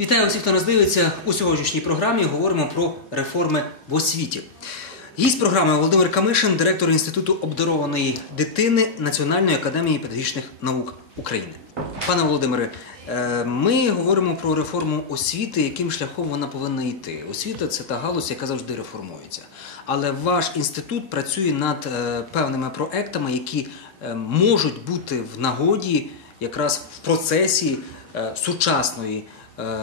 Вітаю усіх, хто нас дивиться. У сьогоднішній програмі говоримо про реформи в освіті. Гість програми Володимир Камишин, директор Інституту обдарованої дитини Національної академії педагогічних наук України. Пане Володимире, е, ми говоримо про реформу освіти, яким шляхом вона повинна йти. Освіта це та галузь, яка завжди реформується. Але ваш інститут працює над е, певними проектами, які е, можуть бути в нагоді якраз в процесі сучасної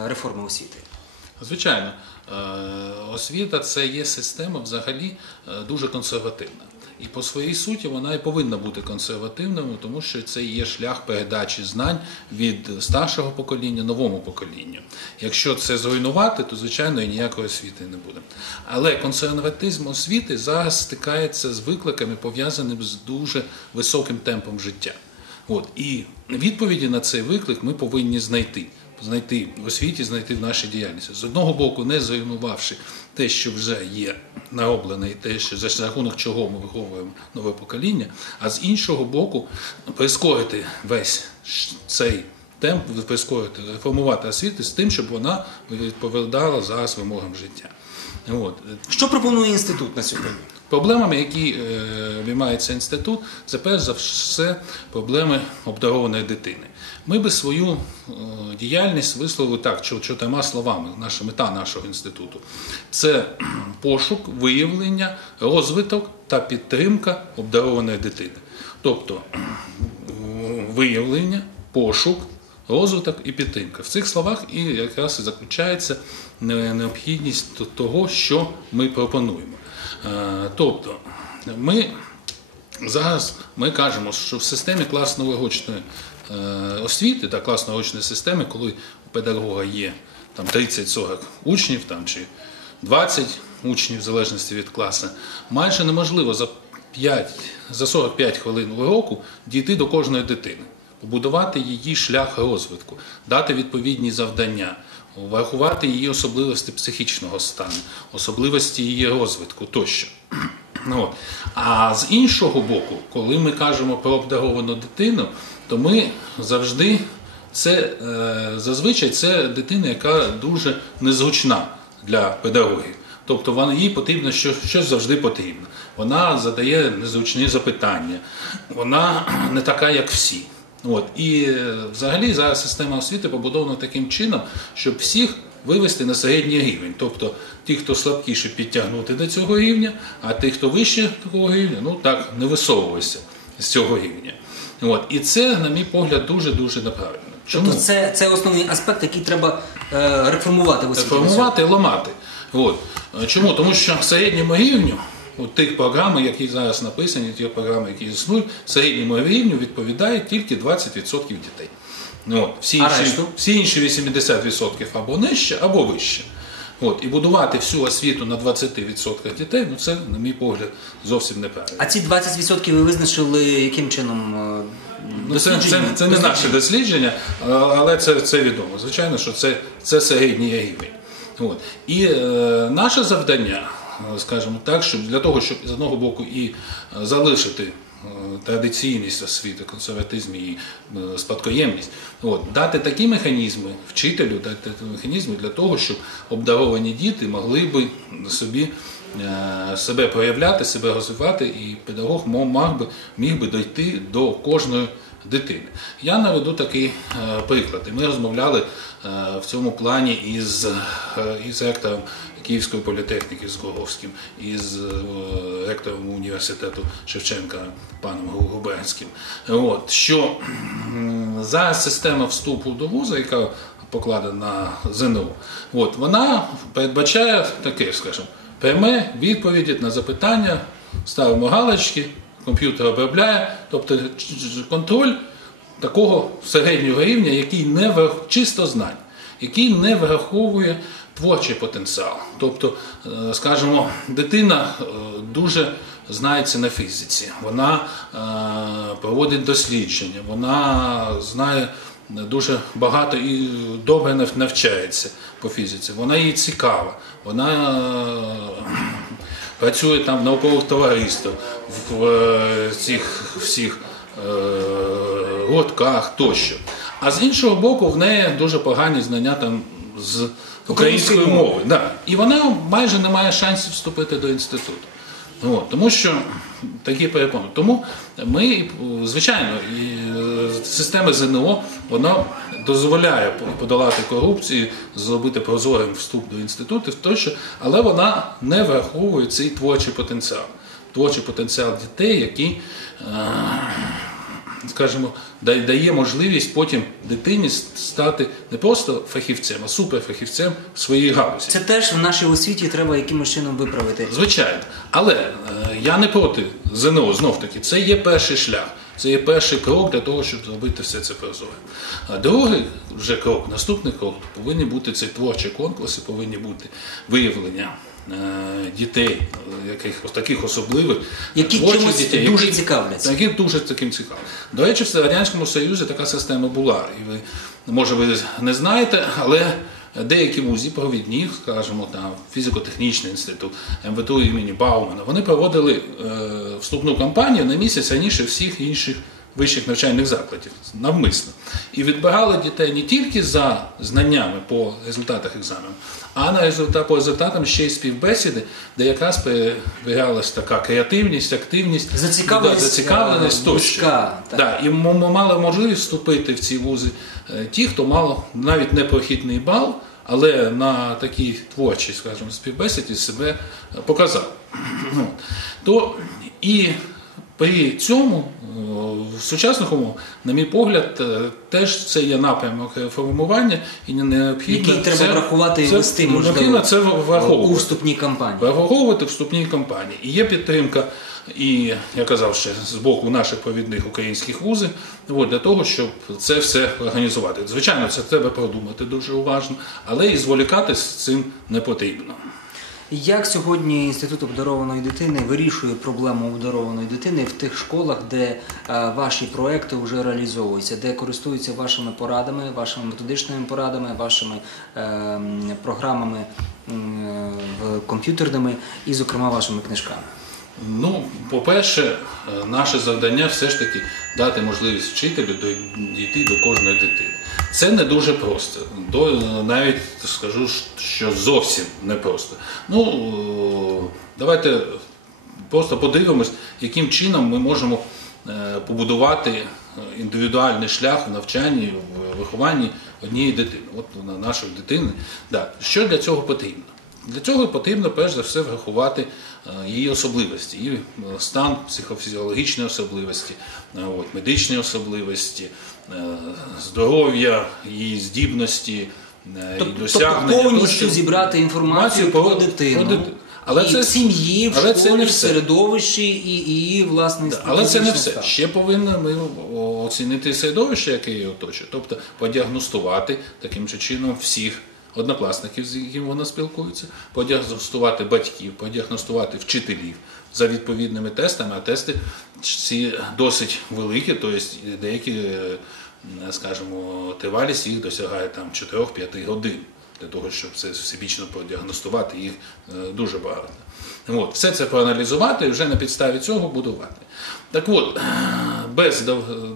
реформи освіти. Звичайно, е, освіта це є система взагалі е, дуже консервативна. І по своїй суті вона і повинна бути консервативною, тому що це є шлях передачі знань від старшого покоління новому поколінню. Якщо це зруйнувати, то звичайно і ніякої освіти не буде. Але консерватизм освіти зараз стикається з викликами, пов'язаними з дуже високим темпом життя. От і відповіді на цей виклик ми повинні знайти. Знайти в освіті, знайти в нашій діяльності. З одного боку, не зруйнувавши те, що вже є нароблене, і те, що за рахунок чого ми виховуємо нове покоління, а з іншого боку, прискорити весь цей темп, прискорити, реформувати освіту з тим, щоб вона відповідала зараз вимогам життя. От. Що пропонує інститут на сьогодні? Проблемами, які е, віймається інститут, це перш за все проблеми обдарованої дитини. Ми би свою е, діяльність висловили так, чотирма словами. Наша мета нашого інституту це пошук, виявлення, розвиток та підтримка обдарованої дитини. Тобто виявлення, пошук, розвиток і підтримка. В цих словах і якраз і заключається необхідність того, що ми пропонуємо. Е, Тобто, ми зараз ми кажемо, що в системі класно-логічної е, освіти та класно-логічної системи, коли у педагога є там 30-40 учнів там, чи 20 учнів, в залежності від класу, майже неможливо за 5, за 45 хвилин уроку дійти до кожної дитини, побудувати її шлях розвитку, дати відповідні завдання. Врахувати її особливості психічного стану, особливості її розвитку тощо. От. А з іншого боку, коли ми кажемо про обдаровану дитину, то ми завжди це е, зазвичай це дитина, яка дуже незручна для педагогів. Тобто вона їй потрібно що, щось завжди потрібно. Вона задає незручні запитання, вона не така, як всі. От і взагалі зараз система освіти побудована таким чином, щоб всіх вивести на середній рівень. Тобто ті, хто слабкіше, підтягнути до цього рівня, а ті, хто вище такого рівня, ну так не висовувайся з цього рівня. От і це, на мій погляд, дуже дуже неправильно. Чому тобто це це основний аспект, який треба е, реформувати? Реформувати і ламати. От чому? Тому що в середньому рівню. У тих програм, які зараз написані, ті програми, які існують, середньому рівню відповідають тільки 20% дітей. Ну, от, всі, інші, всі інші 80% або нижче, або вище. От, І будувати всю освіту на 20% дітей, ну це, на мій погляд, зовсім неправильно. А ці 20% ви визначили яким чином? Ну, це, це, це не наше дослідження, але це це відомо. Звичайно, що це це середній рівень. От. І е, наше завдання скажімо так, щоб для того, щоб з одного боку і залишити традиційність освіти, консерватизм і спадкоємність, от, дати такі механізми вчителю, дати механізми для того, щоб обдаровані діти могли би собі себе проявляти, себе розвивати, і педагог мав би, міг би дойти до кожної дитини. Я наведу такий приклад. Ми розмовляли в цьому плані із, із ректором Київської політехніки з Горовським, із ректором університету Шевченка паном Губернським. От, що зараз система вступу до вуза, яка покладена на ЗНО, от, вона передбачає таке, скажімо, пряме відповіді на запитання, ставимо галочки, комп'ютер обробляє, тобто контроль такого середнього рівня, який не чисто знань, який не враховує творчий потенціал. Тобто, скажімо, дитина дуже знається на фізиці, вона проводить дослідження, вона знає дуже багато і добре навчається по фізиці. Вона їй цікава, вона працює там в наукових товариствах, в цих всіх гуртках тощо. А з іншого боку, в неї дуже погані знання там з української мови. Да. І вона майже не має шансів вступити до інституту. От, тому що такі перепони. Тому ми, звичайно, і е, система ЗНО вона дозволяє подолати корупцію, зробити прозорим вступ до інститутів тощо, але вона не враховує цей творчий потенціал. Творчий потенціал дітей, які, е, скажімо, да- дає можливість потім дитині стати не просто фахівцем, а суперфахівцем в своїй галузі. Це теж в нашій освіті треба якимось чином виправити. Звичайно. Але е, я не проти ЗНО, знов таки, це є перший шлях. Це є перший крок для того, щоб зробити все це прозорим. А другий вже крок, наступний крок, повинні бути ці творчі конкурси, повинні бути виявлення дітей, е, яких таких особливих, Які чимось дуже цікавляться. Які дуже таким цікаві. До речі, в Радянському Союзі така система була. І ви, може, ви не знаєте, але деякі вузі провідні, скажімо, там фізико-технічний інститут, МВТУ імені Баумана, вони проводили е, вступну кампанію на місяць раніше всіх інших вищих навчальних закладів навмисно. І відбирали дітей не тільки за знаннями по результатах екзамену, а на результат, по результатам ще й співбесіди, де якраз перевірялась така креативність, активність, Зацікавленість, да, зацікавленість е, тощо. так. Да, і м- м- мали можливість вступити в ці вузи е, ті, хто мав навіть не прохідний бал, але на такій творчій, скажімо, співбесіді себе е, показав. Ну, То і при цьому в сучасних умовах, на мій погляд, е, теж це є напрямок реформування і не необхідно Який треба це- врахувати і вести, можливо, це враховувати у вступній кампанії. враховувати вступні кампанії. І є підтримка, і я казав ще з боку наших провідних українських вузів, для того, щоб це все організувати. Звичайно, це треба продумати дуже уважно, але і зволікати з цим не потрібно. Як сьогодні інститут обдарованої дитини вирішує проблему обдарованої дитини в тих школах, де е, ваші проекти вже реалізовуються, де користуються вашими порадами, вашими методичними порадами, вашими е, програмами е, комп'ютерними і, зокрема, вашими книжками? Ну, по-перше, е, наше завдання все ж таки дати можливість вчителю дійти до кожної дитини. Це не дуже просто. До, навіть скажу, що зовсім не просто. Ну, е, давайте просто подивимось, яким чином ми можемо е, побудувати е, індивідуальний шлях в навчанні, в вихованні однієї дитини. От нашої дитини. Да. Що для цього потрібно? Для цього потрібно перш за все врахувати е, її особливості, її е, стан, психофізіологічні особливості, е, от, медичні особливості, е, здоров'я, її здібності, е, і Тобто досягнення. повністю Тому зібрати інформацію про, про- дитину. про дитину. Але і це- в сім'ї, в але це школі, не в середовищі і, і її власний Да, але це не все. стан. Ще повинні ми оцінити середовище, яке її оточує, тобто подіагностувати таким чином всіх однокласників, з якими вона спілкується, подіагностувати батьків, подіагностувати вчителів за відповідними тестами, а тести ці досить великі, тобто деякі, е, скажімо, тривалість їх досягає там 4-5 годин. Для того, щоб це всебічно подіагностувати, їх е, дуже багато. От, все це проаналізувати і вже на підставі цього будувати. Так от, без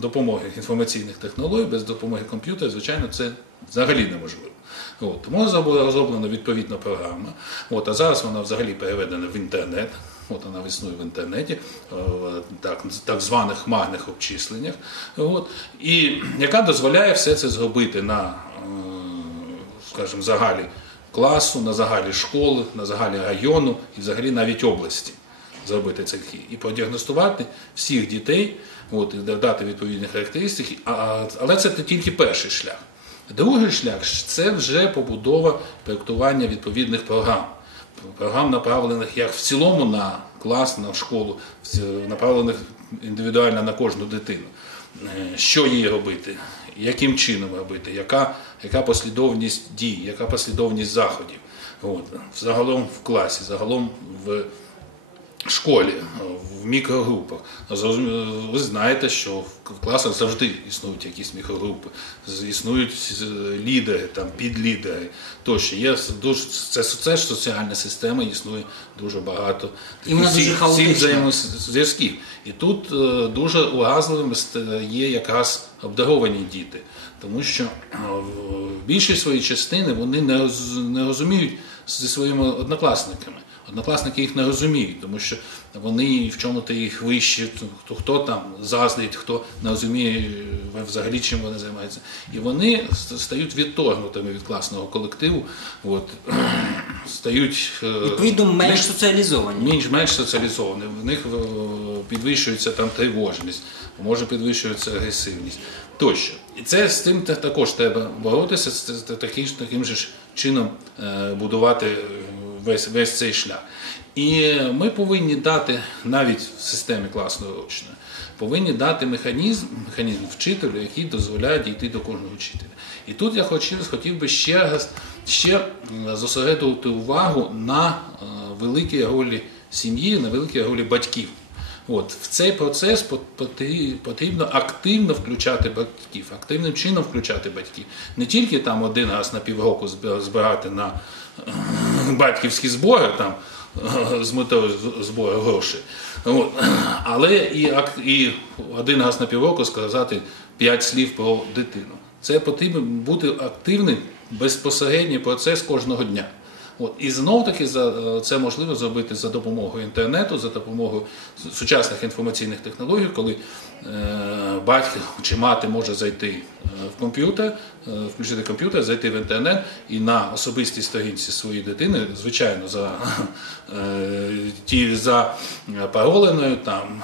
допомоги інформаційних технологій, без допомоги комп'ютера, звичайно, це взагалі неможливо. От, тому була розроблена відповідна програма. От, а зараз вона взагалі переведена в інтернет. От вона існує в інтернеті, е, так, так званих хмарних обчисленнях. От, і яка дозволяє все це зробити на е, скажімо, загалі класу, на загалі школи, на загалі району і взагалі навіть області зробити це і продіагностувати всіх дітей, от, і дати відповідні характеристики. Але це тільки перший шлях. Другий шлях це вже побудова проєктування відповідних програм. Програм направлених як в цілому на клас, на школу, направлених індивідуально на кожну дитину. Е, Що їй робити, яким чином робити, яка, яка послідовність дій, яка послідовність заходів. От. Загалом в класі, загалом в школі, в мікрогрупах. Ви знаєте, що в класах завжди існують якісь мікрогрупи, існують е, лідери, там, підлідери. Тощо є дуже це, це ж соціальна система, існує дуже багато взаємозв'язків. І тут е, дуже уразливими є якраз обдаровані діти, тому що в більшій своїй частини вони не розуміють зі своїми однокласниками. Однокласники їх не розуміють, тому що вони в чому-то їх вищі, хто хто там заздрить, хто не розуміє взагалі, чим вони займаються. І вони стають відторгнутими від класного колективу, от, стають е, відповідно менш соціалізовані. Менш менш соціалізовані. В них е, підвищується там тривожність, може підвищується агресивність тощо. І це з тим також треба боротися, з таким, таким же чином е, будувати весь весь цей шлях. І ми повинні дати навіть в системі класної ручної, повинні дати механізм механізм вчителю, який дозволяє дійти до кожного вчителя. І тут я хотів, хотів би ще раз ще зосередити увагу на е, великій ролі сім'ї, на великій ролі батьків. От, В цей процес потрібно активно включати батьків, активним чином включати батьків. Не тільки там один раз на півроку збирати на батьківські збори там з метою збору грошей, От. але і і один раз на півроку сказати п'ять слів про дитину. Це потрібно бути активним безпосередній процес кожного дня. От. І знов таки е, це можливо зробити за допомогою інтернету, за допомогою сучасних інформаційних технологій, коли е, батько чи мати може зайти е, в комп'ютер, включити комп'ютер, зайти в інтернет і на особистій сторінці своєї дитини, звичайно, за ті за пароленою, там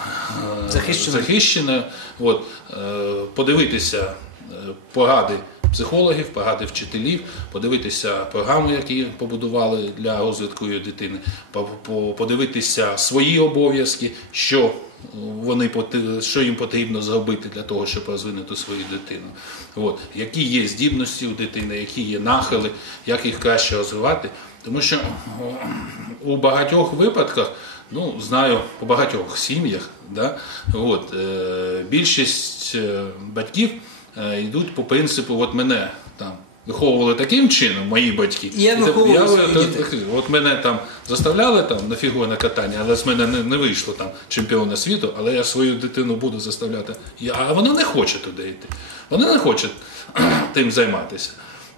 захищеною, от, подивитися поради психологів, поради вчителів, подивитися програми, які побудували для розвитку дитини, подивитися свої обов'язки, що вони що їм потрібно зробити для того, щоб розвинути свою дитину. От. Які є здібності у дитини, які є нахили, як їх краще розвивати. Тому що у багатьох випадках, ну знаю по багатьох сім'ях, да, от, е, більшість е, батьків. Е, йдуть по принципу, от мене там виховували таким чином, мої батьки. Я і виховував От мене там заставляли там на фігурне катання, але з мене не, не вийшло там чемпіона світу, але я свою дитину буду заставляти. А вона не хоче туди йти. Вона не хоче тим займатися.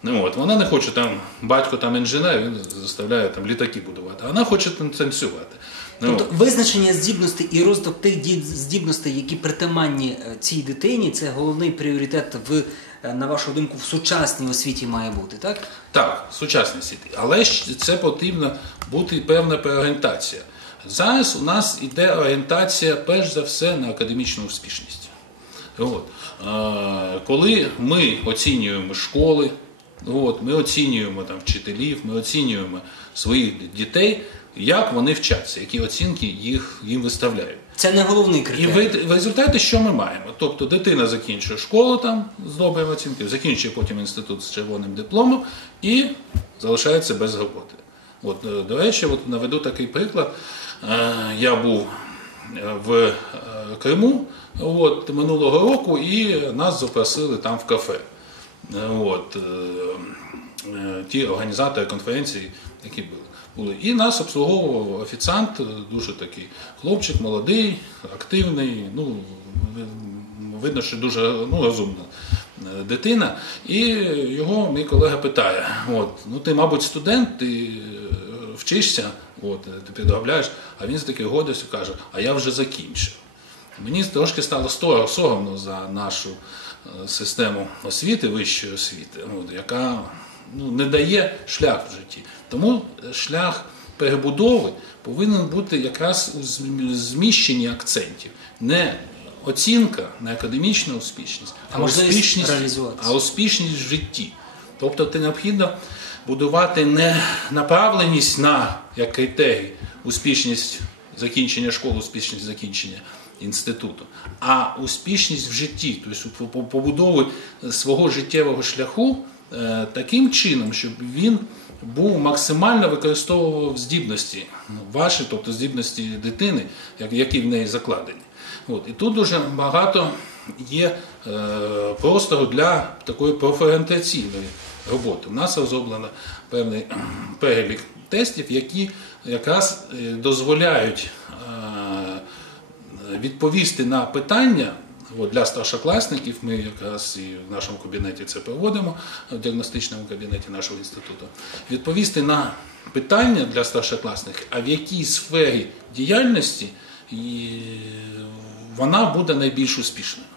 Ну, от, Вона не хоче там, батько там інженер, він заставляє там літаки будувати, а вона хоче там танцювати. Ну, тобто визначення здібностей і розвиток тих здібностей, які притаманні е, цій дитині, це головний пріоритет в, е, на вашу думку, в сучасній освіті має бути, так? Так, в сучасній освіті. Але це потрібна бути певна переорієнтація. Зараз у нас йде орієнтація перш за все на академічну успішність. От. Коли ми оцінюємо школи, от, ми оцінюємо там, вчителів, ми оцінюємо своїх дітей як вони вчаться, які оцінки їх їм виставляють. Це не головний критерій. І в результаті, що ми маємо? Тобто дитина закінчує школу там з добрими оцінками, закінчує потім інститут з червоним дипломом і залишається без роботи. От, е, До речі, от наведу такий приклад. Е, я був е, в Криму от, минулого року і нас запросили там в кафе. От, Ті організатори конференції, які були. І нас обслуговував офіціант, дуже такий хлопчик, молодий, активний. ну, Видно, що дуже ну, розумна е, дитина. І його мій колега питає: от, ну ти, мабуть, студент, ти е, вчишся, от, ти підробляєш, а він з такою гордістю каже, а я вже закінчив. Мені трошки стало соромно за нашу е, систему освіти, вищої освіти, от, яка ну, не дає шлях в житті. Тому шлях перебудови повинен бути якраз у зміщенні акцентів. Не оцінка, не академічна успішність, а, а успішність, а успішність в житті. Тобто ти необхідно будувати не направленість на як критерій, успішність закінчення школи, успішність закінчення інституту, а успішність в житті, тобто побудови свого життєвого шляху. Е, таким чином, щоб він був максимально використовував здібності ваші, тобто здібності дитини, як- які в неї закладені. От. І тут дуже багато є е, простору для такої профорієнтаційної роботи. У нас розроблено певний перелік тестів, які якраз е, дозволяють е, відповісти на питання. От для старшокласників ми якраз і в нашому кабінеті це проводимо, в діагностичному кабінеті нашого інституту. Відповісти на питання для старшокласників, а в якій сфері діяльності вона буде найбільш успішною.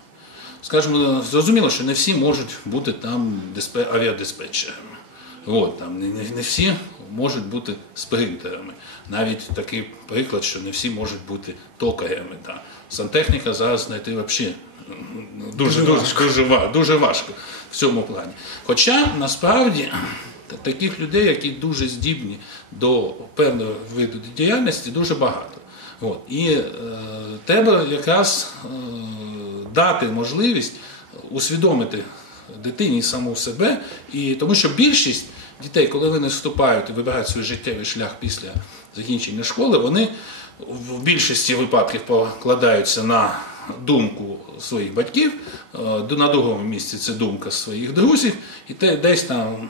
Скажімо, зрозуміло, що не всі можуть бути там диспе- авіадиспетчерами. От, там, не, не всі можуть бути спринтерами. Навіть такий приклад, що не всі можуть бути токарями. Та. Сантехніка зараз знайти взагалі дуже, дуже, дуже, ва- дуже важко в цьому плані. Хоча насправді таких людей, які дуже здібні до певного виду діяльності, дуже багато. От. І е, треба якраз е, дати можливість усвідомити дитині саму себе, і тому що більшість дітей, коли вони вступають і вибирають свій життєвий шлях після закінчення школи, вони в більшості випадків покладаються на думку своїх батьків, е, на другому місці це думка своїх друзів, і десь там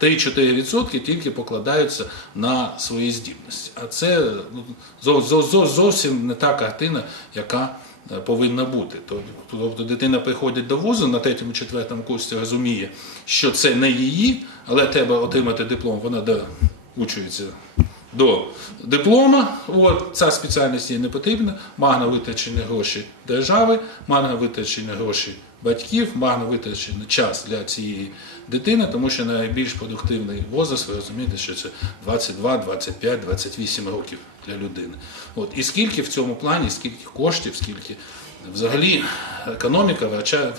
3-4% тільки покладаються на свої здібності. А це ну, зо- зо- зо- зовсім не та картина, яка повинна бути. Тобто дитина приходить до вузу на третьому, четвертому курсі, розуміє, що це не її, але треба отримати диплом. Вона доучується до диплома. От, ця спеціальність їй не потрібна. Марно витрачені гроші держави, марно витрачені гроші батьків, марно витрачений час для цієї дитини, тому що найбільш продуктивний возраст, ви розумієте, що це 22, 25, 28 років для людини. От. І скільки в цьому плані, скільки коштів, скільки взагалі економіка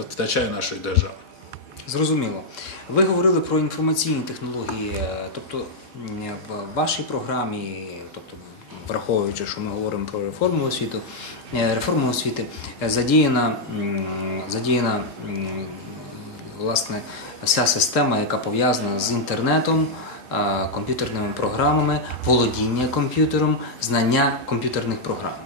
втрачає, нашої держави. Зрозуміло. Ви говорили про інформаційні технології, е, тобто в вашій програмі, тобто враховуючи, що ми говоримо про реформу освіту, е, реформу освіти, е, задіяна, задіяна власне вся система, яка пов'язана з інтернетом, е, комп'ютерними програмами, володіння комп'ютером, знання комп'ютерних програм.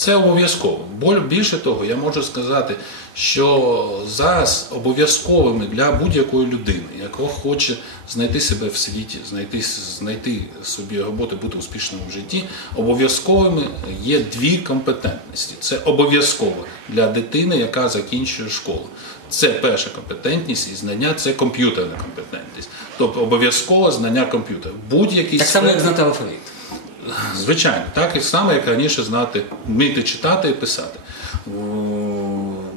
Це обов'язково. Боль- Більше того, я можу сказати, що зараз обов'язковими для будь-якої людини, яка хоче знайти себе в світі, знайти, знайти собі роботу, бути успішним в житті, обов'язковими є дві компетентності. Це обов'язково для дитини, яка закінчує школу. Це перша компетентність і знання це комп'ютерна компетентність. Тобто обов'язково знання комп'ютера. Будь-який Так само, як знати алфавіт. Звичайно, так і саме, як раніше знати, вміти читати і писати.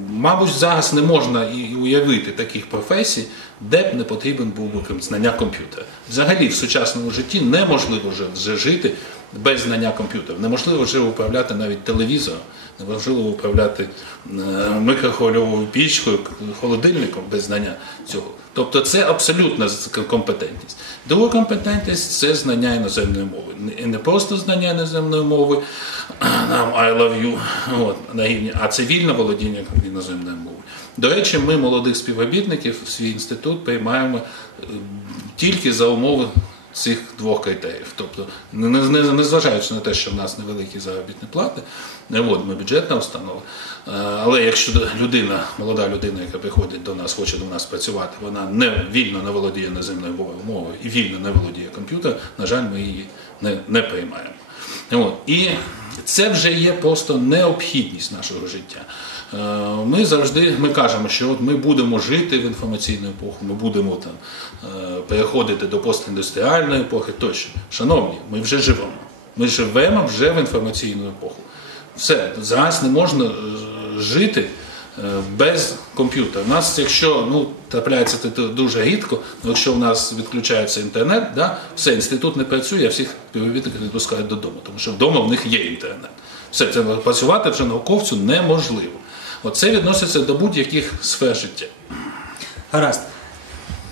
Мабуть, зараз не можна і уявити таких професій, де б не потрібен був би знання комп'ютера. Взагалі в сучасному житті неможливо вже жити без знання комп'ютера. Неможливо вже управляти навіть телевізором, неможливо управляти е, микрохвильовою пічкою, холодильником без знання цього. Тобто це абсолютна компетентність. Друга компетентність це знання іноземної мови. І не просто знання іноземної мови, нам I love you, от, на рівні, а це вільне володіння іноземною мовою. До речі, ми молодих співробітників в свій інститут приймаємо е, тільки за умови цих двох критеріїв. Тобто, не, не, не зважаючи на те, що в нас невеликі заробітні плати, не от, ми бюджетна установа. Е, Але якщо людина, молода людина, яка приходить до нас, хоче до нас працювати, вона не вільно не володіє іноземною мовою і вільно не володіє комп'ютером, на жаль, ми її не, не приймаємо. От. І це вже є просто необхідність нашого життя. Е, Ми завжди ми кажемо, що от ми будемо жити в інформаційну епоху, ми будемо там е, переходити до постіндустріальної епохи тощо. Шановні, ми вже живемо. Ми живемо вже в інформаційну епоху. Все, зараз не можна е, жити без комп'ютера. У нас, якщо ну, трапляється це дуже рідко, ну, якщо у нас відключається інтернет, да, все, інститут не працює, а всіх співробітників відпускають додому, тому що вдома в них є інтернет. Все, це працювати вже науковцю неможливо. Оце відноситься до будь-яких сфер життя. Гаразд.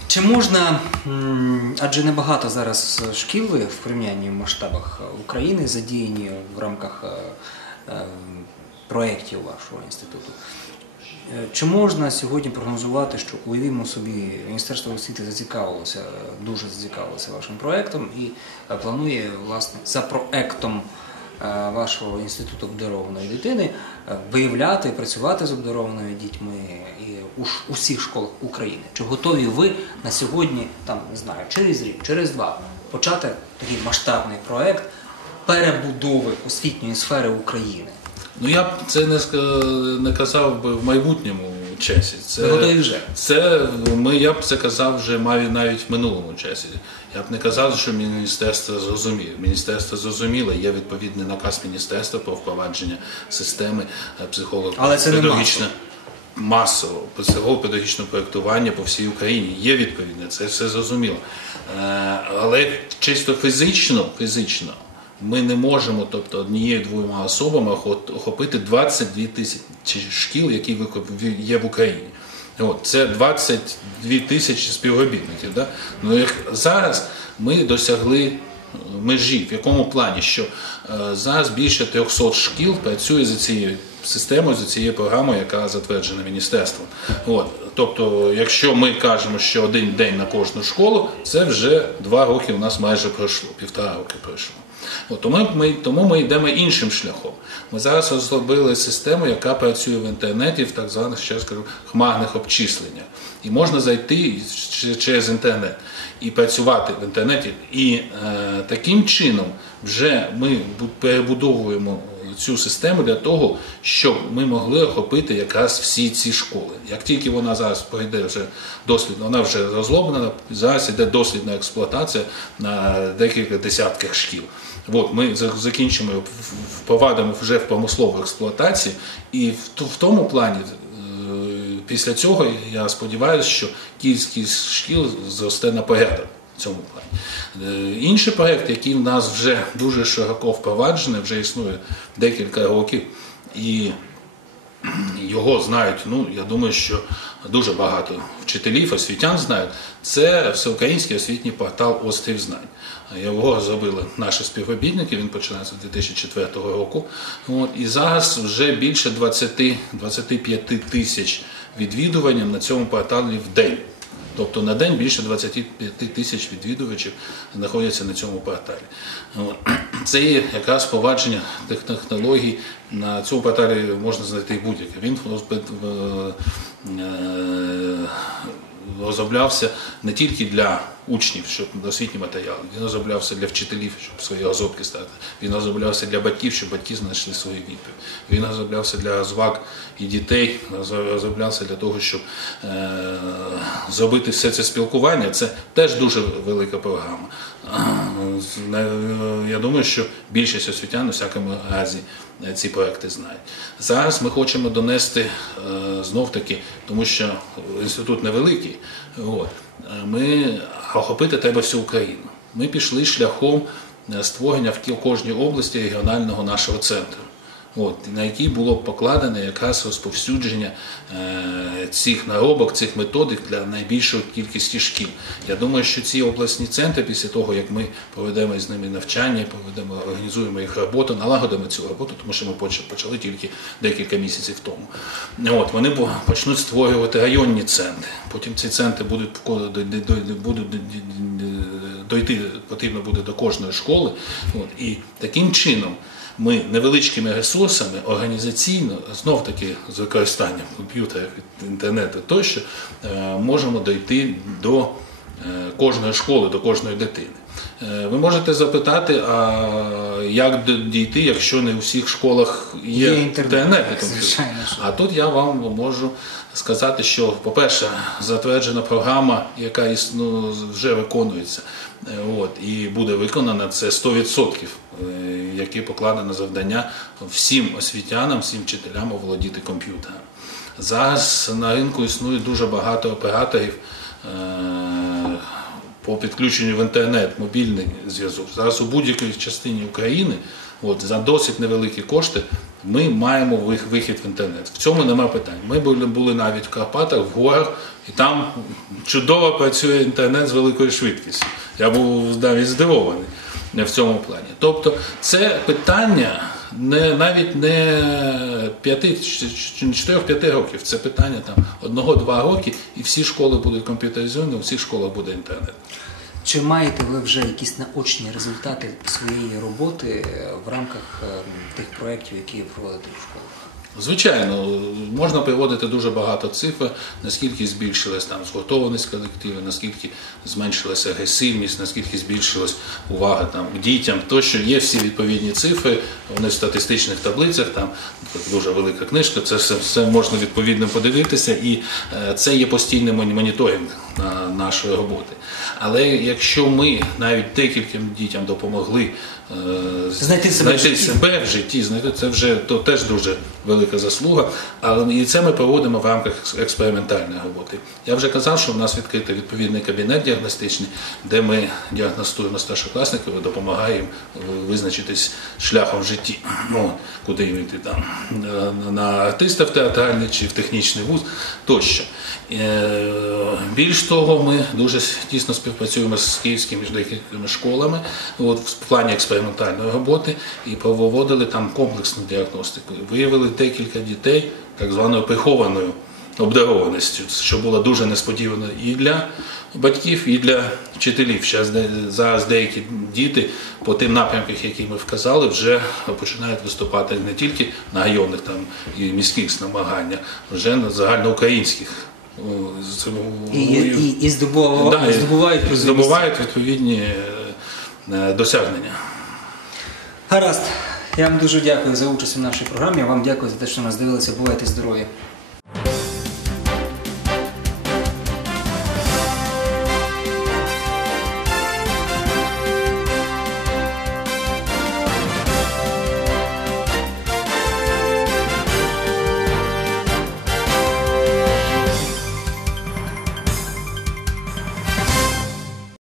Чи можна, адже небагато зараз шкіл в порівнянні в масштабах України задіяні в рамках е, е, проєктів вашого інституту. Е, Чи можна сьогодні прогнозувати, що уявімо собі, Міністерство освіти зацікавилося, е, дуже зацікавилося вашим проєктом і е, планує власне за проектом е, вашого інституту обдарованої дитини е, виявляти, працювати з обдарованими дітьми і у усіх школах України. Чи готові ви на сьогодні, там не знаю, через рік, через два почати такий масштабний проект перебудови освітньої сфери України? Ну я б це не, не казав би в майбутньому часі. Це, готові вже? Це ми я б це казав вже мав навіть в минулому часі. Я б не казав, що міністерство зрозуміло. Міністерство зрозуміло, є відповідний наказ міністерства про впровадження системи психолого Але це не педагогічне масово психолого-педагогічного проєктування по всій Україні. Є відповідне, це все зрозуміло. Е, Але чисто фізично, фізично ми не можемо, тобто однією двома особами охо- охопити 22 тисячі шкіл, які є в Україні. От, це 22 тисячі співробітників. Да? Ну, як зараз ми досягли е, межі, в якому плані, що е, зараз більше 300 шкіл працює за цією системою, за цією програмою, яка затверджена міністерством. От, тобто, якщо ми кажемо, що один день на кожну школу, це вже два роки у нас майже пройшло, півтора роки пройшло. Тому, ми, тому ми йдемо іншим шляхом. Ми зараз розробили систему, яка працює в інтернеті в так званих, ще раз кажу, хмарних обчисленнях. І можна зайти через інтернет і працювати в інтернеті. І е, таким чином вже ми перебудовуємо цю систему для того, щоб ми могли охопити якраз всі ці школи. Як тільки вона зараз пройде вже дослідно, вона вже розроблена, зараз іде дослідна експлуатація на декілька десятках шкіл. От ми закінчимо, впровадимо вже в промислову експлуатацію, і в, тому плані. е, Після цього я сподіваюся, що кількість шкіл зросте на порядок в цьому плані. Е, Інший проєкт, який в нас вже дуже широко впроваджений, вже існує декілька років, і його знають, ну я думаю, що дуже багато вчителів, освітян знають. Це всеукраїнський освітній портал Острів Знань. Його зробили наші співробітники, він починається з 2004 року. От, і зараз вже більше 20-25 тисяч відвідувань на цьому порталі в день. Тобто на день більше 25 тисяч відвідувачів знаходяться на цьому порталі. Це є якраз впровадження технологій. На цьому порталі можна знайти будь-яке. Він е, розроблявся не тільки для учнів, щоб освітні матеріали, він розроблявся для вчителів, щоб свої розробки стати. Він розроблявся для батьків, щоб батьки знайшли свої відповіді. Він розроблявся для розваг і дітей, розроблявся для того, щоб е, зробити все це спілкування. Це теж дуже велика програма. Е, е, Я думаю, що більшість освітян у всякому разі е, ці проекти знають. Зараз ми хочемо донести знов таки, тому що інститут невеликий. Ми охопити треба всю Україну. Ми пішли шляхом створення в кожній області регіонального нашого центру. От, на який було покладене якраз розповсюдження е, цих наробок, цих методик для найбільшої кількості шкіл. Я думаю, що ці обласні центри, після того як ми проведемо з ними навчання, проведемо, організуємо їх роботу, налагодимо цю роботу, тому що ми поч- почали тільки декілька місяців тому. От, вони почнуть створювати районні центри. Потім ці центри будуть будуть дойти потрібно буде до кожної школи. От, і таким чином ми невеличкими ресурсами організаційно, знов таки з використанням комп'ютерів, інтернету тощо, е, можемо дойти до е, кожної школи, до кожної дитини. Е, Ви можете запитати, а як дійти, якщо не у всіх школах є, Є інтернет, інтернет. А тут я вам можу сказати, що, по-перше, затверджена програма, яка існу, вже виконується, е, от, і буде виконана, це 100%, е, які покладено завдання всім освітянам, всім вчителям оволодіти комп'ютером. Зараз на ринку існує дуже багато операторів. е, по підключенню в інтернет, мобільний зв'язок. Зараз у будь-якій частині України от, за досить невеликі кошти ми маємо вихід в інтернет. В цьому нема питань. Ми були, були навіть в Карпатах, в горах, і там чудово працює інтернет з великою швидкістю. Я був навіть здивований в цьому плані. Тобто це питання не навіть не 4-5 років. Це питання там одного-два роки, і всі школи будуть комп'ютеризовані, у всіх школах буде інтернет. Чи маєте ви вже якісь наочні результати своєї роботи е, в рамках е, тих проєктів, які проводите в школах? Звичайно, можна приводити дуже багато цифр, наскільки збільшилась там згуртованість колективу, наскільки зменшилася агресивність, наскільки збільшилась увага там дітям. Тощо є всі відповідні цифри, вони в статистичних таблицях, там дуже велика книжка, це все, все можна відповідно подивитися, і е, це є постійний моні- моніторинг на нашої роботи. Але якщо ми навіть декільком дітям допомогли е, Знайти себе в знайти житті. себе в житті, знаєте, це вже то теж дуже велика заслуга. Але і це ми проводимо в рамках експериментальної роботи. Я вже казав, що в нас відкритий відповідний кабінет діагностичний, де ми діагностуємо старшокласників і допомагаємо визначитись шляхом в житті. Ну, куди їм йти там на- артиста в театральний чи в технічний вуз тощо. Е, Більш того, ми дуже тісно співпрацюємо з київськими декількома школами от, в плані експериментальної роботи і проводили там комплексну діагностику. Виявили декілька дітей так званою прихованою обдарованістю, що було дуже несподівано і для батьків, і для вчителів. Зараз, деякі діти по тим напрямках, які ми вказали, вже починають виступати не тільки на районних там і міських намаганнях, вже на загальноукраїнських. І, і, і, здобува- Да, здобувають здобувають відповідні е, досягнення. Гаразд. Я вам дуже дякую за участь у нашій програмі. Вам дякую за те, що нас дивилися. Бувайте здорові.